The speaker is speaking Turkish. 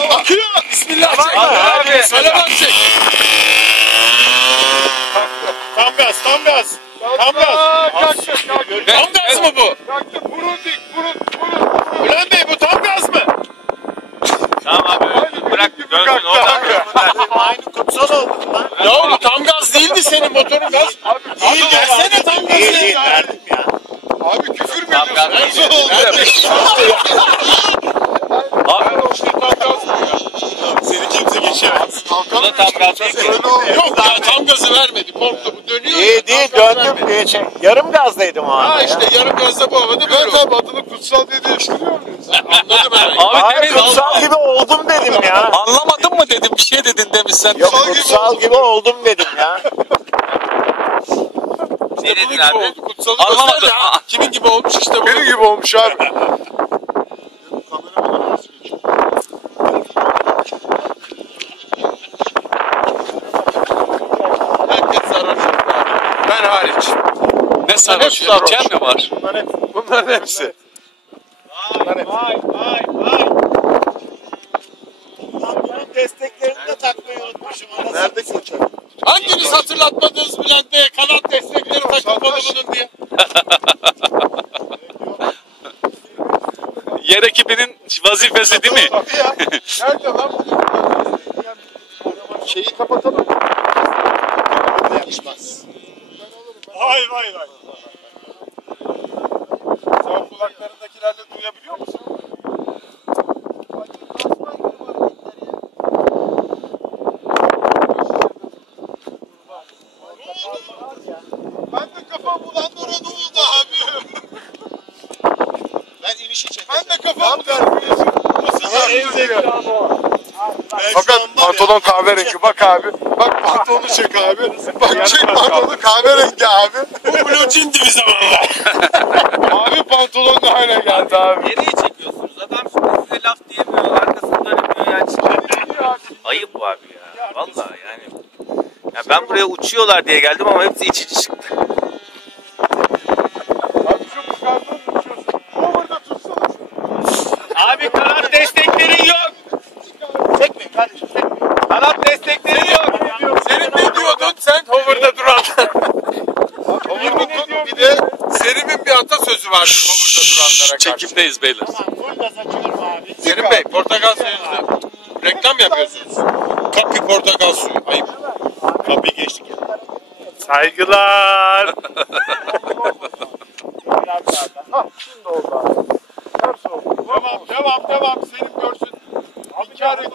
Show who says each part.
Speaker 1: Akıyor. Bismillah.
Speaker 2: Abi.
Speaker 1: Salavat çek. Tam gaz, tam gaz. Tam gaz. Tam gaz mı bu?
Speaker 2: Burun dik, burun.
Speaker 1: Bülent Bey bu tam gaz mı?
Speaker 3: Tamam abi. Bırak dönsün oradan.
Speaker 4: Aynı kutsal oldu lan.
Speaker 1: Ya bu tam gaz değildi senin motorun gaz. Değil gelsene tam gaz.
Speaker 4: Değil verdim ya.
Speaker 2: Abi küfür mü
Speaker 3: Tam gaz
Speaker 2: ediyorsun?
Speaker 3: değil. Abi
Speaker 1: Seni kimse geçemez.
Speaker 3: bu da tam gaz değil ki.
Speaker 1: Yok ya tam gazı vermedi. Korktu bu dönüyor.
Speaker 4: İyi değil
Speaker 1: tam gaz
Speaker 4: döndüm
Speaker 1: vermedi.
Speaker 4: diye çek. Yarım gazdaydım o anda
Speaker 1: Ha
Speaker 4: ya.
Speaker 1: işte yarım gazda bu havada böyle
Speaker 2: Evet
Speaker 1: oldu.
Speaker 2: abi adını kutsal diye değiştiriyor muyuz?
Speaker 1: Anladım ben.
Speaker 3: Abi
Speaker 4: Abi
Speaker 3: demin
Speaker 4: kutsal gibi oldum dedim ya.
Speaker 3: anlamadın mı dedim, bir şey dedin demiş sen.
Speaker 4: Yok kutsal gibi oldum dedim ya.
Speaker 3: Ne
Speaker 1: Bunun
Speaker 3: dedin
Speaker 1: gibi
Speaker 3: abi?
Speaker 1: oldu. Kutsalı
Speaker 3: Anlamadım.
Speaker 1: göster ya. Kimin gibi olmuş işte bu.
Speaker 2: Benim gibi olmuş abi.
Speaker 1: Herkes zarar çekti abi. Ben hariç.
Speaker 3: Ne sarhoş ya? İçen mi var?
Speaker 2: Bunların hepsi.
Speaker 4: Bunun desteklerini de takmayı unutmuşum.
Speaker 2: Nerede koçak?
Speaker 1: Hanginiz hatırlatmadınız Bülent Bey'e kanat destekleri takılmalı bunun diye.
Speaker 3: Yer ekibinin vazifesi değil mi?
Speaker 2: Ya. Nerede lan bu? Şeyi kapatalım.
Speaker 4: Yakışmaz.
Speaker 2: Vay. Sen kulaklarındakilerle duyabiliyor musun? Ben de kafam bulandı orada oldu abi.
Speaker 4: Ben inişi çekeceğim.
Speaker 2: Ben de kafam bulandı. Nasıl en zevkli abi o. Fakat pantolon kahverengi bak abi. Bak pantolonu çek abi. Bak çek pantolonu kahverengi abi.
Speaker 1: Bu Blue Jean'di bir zamanlar.
Speaker 2: Abi pantolon da hale geldi abi.
Speaker 3: Nereye çekiyorsunuz? Adam şimdi size laf diyemiyor, arkasını dönemiyor yani. Ayıp bu abi ya. Vallahi yani. Ya ben buraya uçuyorlar diye geldim ama hepsi içici çıktı.
Speaker 2: Abi şu yukarıdan uçuyorsun. Over'da tutsana şunu.
Speaker 3: Abi kanat destekleri yok.
Speaker 4: Çekmeyin kardeşim çekmeyin.
Speaker 3: Kanat destekleri yok.
Speaker 1: Senin ne diyordun sen hover'da duran? Bir de Selim'in bir atasözü vardır hover'da duranlara karşı.
Speaker 3: Çekimdeyiz beyler.
Speaker 4: Tamam full gaz açıyorum abi.
Speaker 1: Selim Bey portakal suyunu reklam yapıyorsunuz. Kapi portakal suyu. Ayıp.
Speaker 4: Kapıyı geçtik ya.
Speaker 2: Saygılar. Şimdi oldu abi. Ters oldu.
Speaker 1: Devam. Selim görsün. İnkar